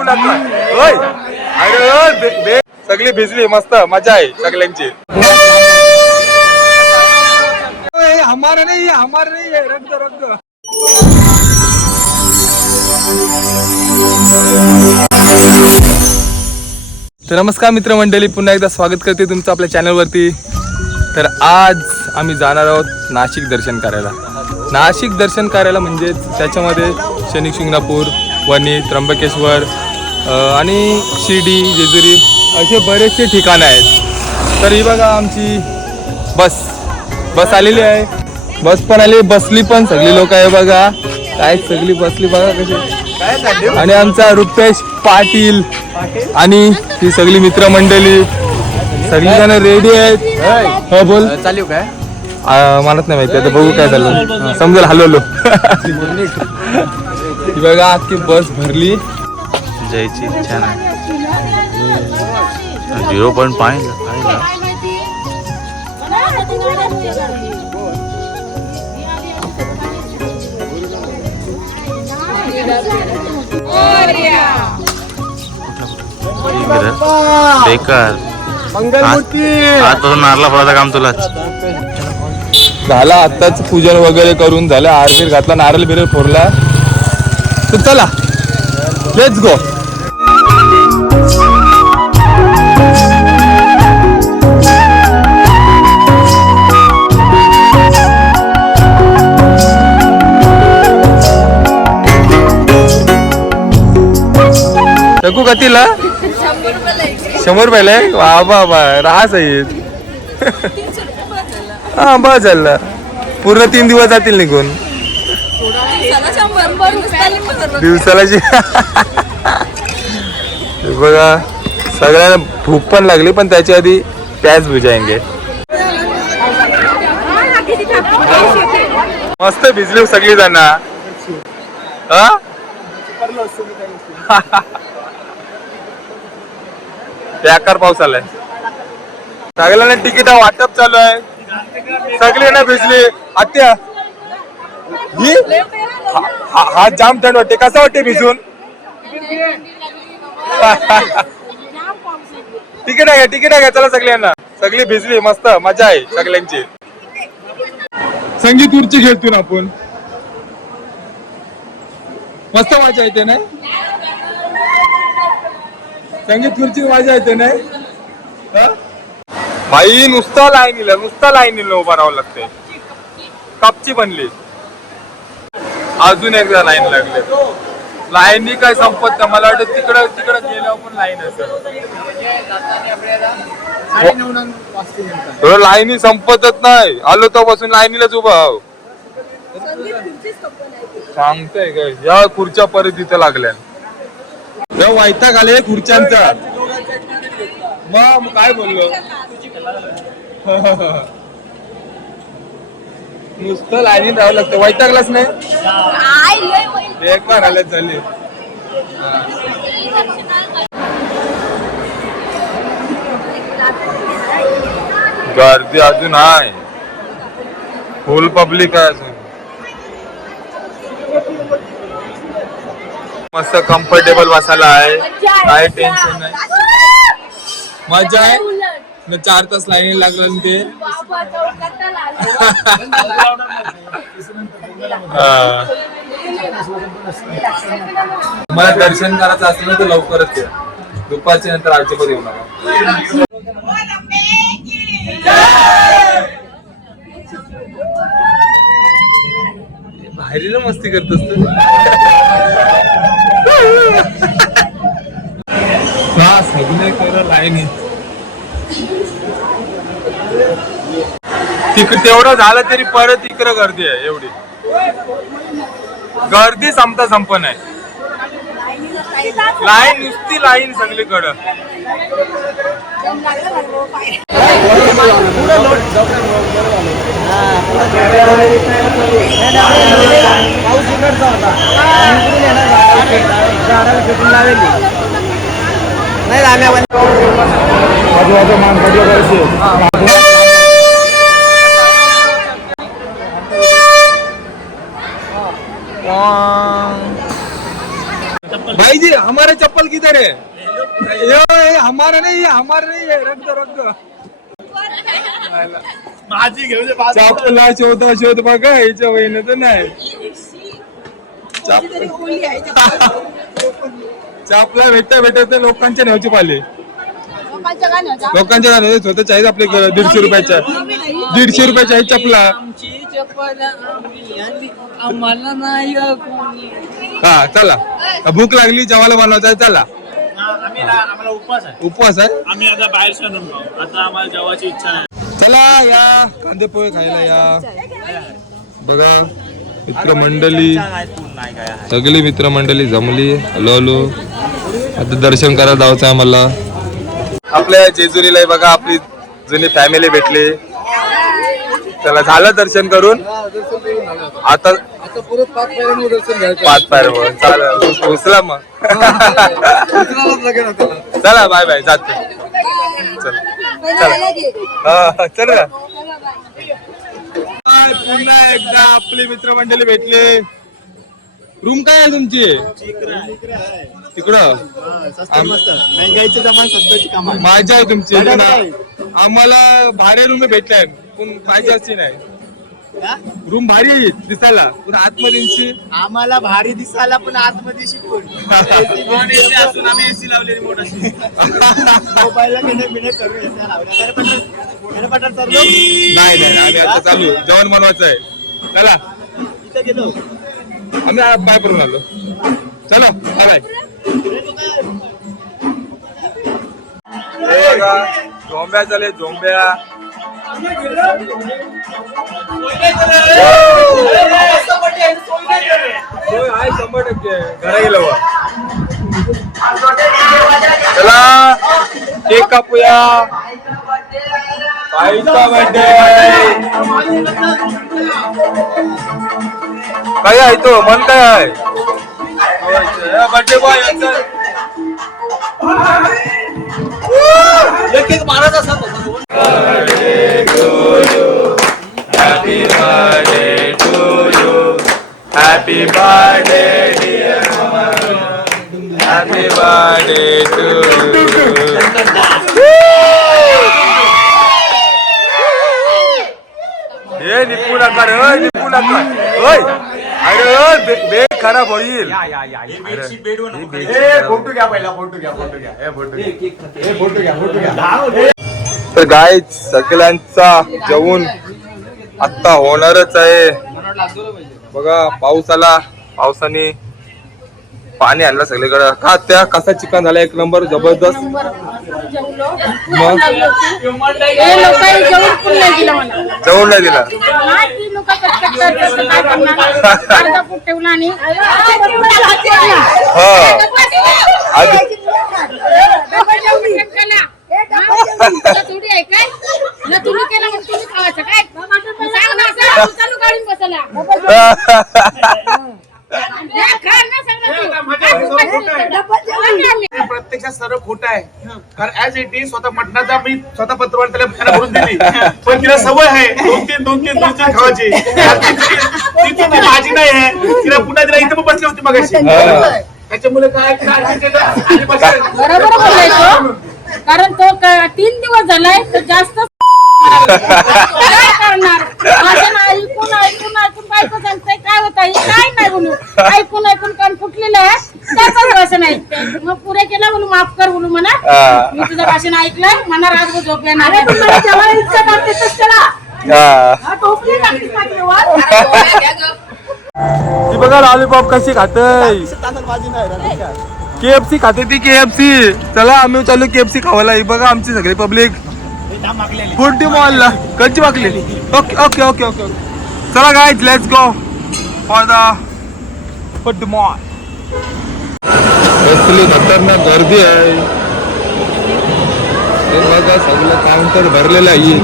उन्हात होय अरे सगळी भिजली मस्त. मजा आहे सगळ्यांची. हमारा नाही हमारा नाही रद्द रद्द तर नमस्कार मित्रमंडळी पुन्हा एकदा स्वागत करते तुमचं आपल्या चॅनलवरती. तर आज आम्ही जाणार आहोत नाशिक दर्शन करायला. नाशिक दर्शन करायला म्हणजे त्याच्यामध्ये शनिशिंगणापूर वणी त्र्यंबकेश्वर आणि शिर्डी जेजुरी असे बरेचसे ठिकाणं आहेत. तर ही बघा आमची बस. बस आलेली आहे. बस पण आली बसली पण सगळी लोक आहे बघा. काय सगळी बसली बघा कशी. आणि आमचा रुपेश पाटील आणि ही सगळी मित्रमंडळी. सगळी जण रेडी आहेत. हो बोल. चालू काय? मलाच नाही माहिती आता बघू काय झालं समजेल हलवलो. बघा अख्खी बस भरली. जायची इच्छा नाही. झिरो पॉईंट पाहिजे बेकार. नारला पडायचं काम तुलाच. झाला आत्ताच पूजन वगैरे करून झालं आरबीर घातला नारळ बिरळ फोडला. तर चला लेट्स गो कतीला शंभर रुपयाला आहे वा वा रास आहे हा. बस झालं पूर्ण तीन दिवस जातील निघून. दिवसाला जे हे बघा सगळ्यांना भूक पण लागली पण त्याच्या आधी प्याज भुजायंगे. मस्त भिजली सगळी जण. हा? बेकार पाऊस आलाय. सगळ्यांना तिकीट वाटप चालू आहे. सगळी ना भिजली. आत्या ही? हा जाम थंड वाटते. कसं वाटते भिजून? तिकीट आहे तिकीट आहे चला सगळ्यांना. सगळी भिजली मस्त मजा आहे सगळ्यांची. संगीत उर्ची खेळतो ना आपण. मस्त मजा येते ना संगीत खुर्ची मजा येते नाही. हा? बाई नुसता लाईनीला नुसता लाईनीला उभा राहावं लागते कपची बनली. अजून एकदा लाईन लागले. लाईनी काय संपत नाही. मला वाटतं तिकडं तिकडं गेल्यावर पण लाईन असेल. लाईनी संपतच नाही. आलो तर बसून लाईनीलाच उभा आहो. सांगतोय काय या खुर्च्या परत इथं लागल्या या वैताग आले खुर्च्यांचा. मग काय बोललो? नुसतं लाईनीत राहावं लागतं. वैतागलाच नाही? बेकार आल्यात झाले. गर्दी अजून आहे फुल पब्लिक आहे अजून. मस्त कम्फर्टेबल बसायला आहे. काय टेन्शन नाही. मजा आहे? चार तास लाईन लागलं ते. मला दर्शन करायचं असलं तर लवकरच या. दुपारच्या नंतर अजिबात येऊ नका. बाहेरीला मस्ती करतोस तू. हा लाईन तिक तेवढं झालं तरी परत इकडं गर्दी आहे एवढी. गर्दी संपता संपन आहे लाईन नुसती लाईन सगळीकडं. भाई जी हमारा चप्पल किधर है? यो हमारा नहीं है हमारा नहीं है। रख दो रख दो। माझी घेऊ दे बाजूला. चपला शोध शोध बघा याच्या वहिनीचं नाही. चपला भेटता भेटत लोकांच्या न्यायची पाले लोकांच्या गाण्याचे स्वतःच्या आहेत आपले दीडशे रुपयाच्या दीडशे रुपयाच्या आहेत चपला. आम्हाला नाही हा चला. भूक लागली जेवायला बनवायचं आहे चला. हा, उपवास आहे. उपवास आहे? आम्ही आता बाहेर शानून खाऊ. आता आम्हाला जेवायची इच्छा नाही. चला या. कांदे पोहे खायला या. बघा. मित्रमंडळी. सगळी मित्रमंडळी जमली हलो हलो आता दर्शन करायला जायचं आहे आम्हाला. आपल्या जेजुरीला बघा आपली जुनी फॅमिली भेटली. चला झालं दर्शन करून. आता पाच पायऱ्यावर चालेल उचला मग. चला बाय बाय जातो. चला. हा, चल काय पुन्हा एकदा आपली मित्रमंडळी भेटले. रूम काय आहे तुमची? तिकडं? माझ्या तुमची? आम्हाला भारी रूम भेटलाय पण पाहिजे अशी नाही. रूम भारी दिसायला. पण आतमध्येची. आम्हाला भारी दिसायला पण आतमध्ये शिकवून. आम्ही एसी लावलेली मोठी मोबाईलला घेणे बिणे करू एसी लावल्या पटकन पटकन चाललो. नाही नाही आम्ही आता चालू. जेवण बनवायचं आहे. चला. इथे गेलो. आम्ही पाय पडून आलो. चलो बाय. झोंब्या चाले झोंब्या. शंभर टक्के घरा गेलो चला केक कापूया. बाईचा बर्थडे काय आहे तो? मन काय आहे? बर्थडे बॉय एक एक मारत असा birthday, dear mama. Happy birthday to हे निपू नका रे ओय, निपू ओय अरे ओय, बे- बेड खराब होईल फोटो घ्या पहिला फोटो घ्या फोटो घ्या फोटो फोटो घ्या फोटो घ्या तर गाय सगळ्यांचा जेवण आत्ता होणारच आहे बघा पाऊस आला पावसाने पाणी आणलं सगळीकडे. का त्या कसा चिकन झाला? एक नंबर जबरदस्त. मग? हे दिलं हा. प्रत्यक्षात सर्व खोटं आहे. कारण ऍज इट इज स्वतः मटणाचा मी स्वतः पत्रवाळ त्याला त्याला भरून दिली. पण तिला सवय आहे. दोन तीन दोन तीन दोन तीन खावायची. भाजी नाही आहे. तिला पुन्हा तिला इथं पण बसली होती मगाशी. त्याच्यामुळे काय बरोबर बोलायचो. कारण तो तीन दिवस झालाय तर जास्त काय करणार भाषण ऐकून ऐकून ऐकून बायको सांगते काय होत आहे काय नाही बोलू ऐकून ऐकून कान फुटलेलं आहे. त्याच भाषण ऐकते मग पुरे केलं बोलू माफ कर बोलू म्हणा. हा. मी तुझं भाषण ऐकलं मला रात झोप येणार नाही. जेव्हा इच्छा करते तसं त्याला हा. हा, टोपली टाकलीस पाठीवर. ती बघा लॉलीपॉप कशी खातय केएफसी खाते ती केएफसी चला आम्ही चालू केएफसी खावायला. ही बघा आमची सगळी पब्लिक फुटी मॉलला कच्ची वाकलेली ओके ओके ओके ओके. चला guy let's go for the food कसली खतरनाक गर्दी आहे. बघा सगळं काउंटर भरलेलं आहे.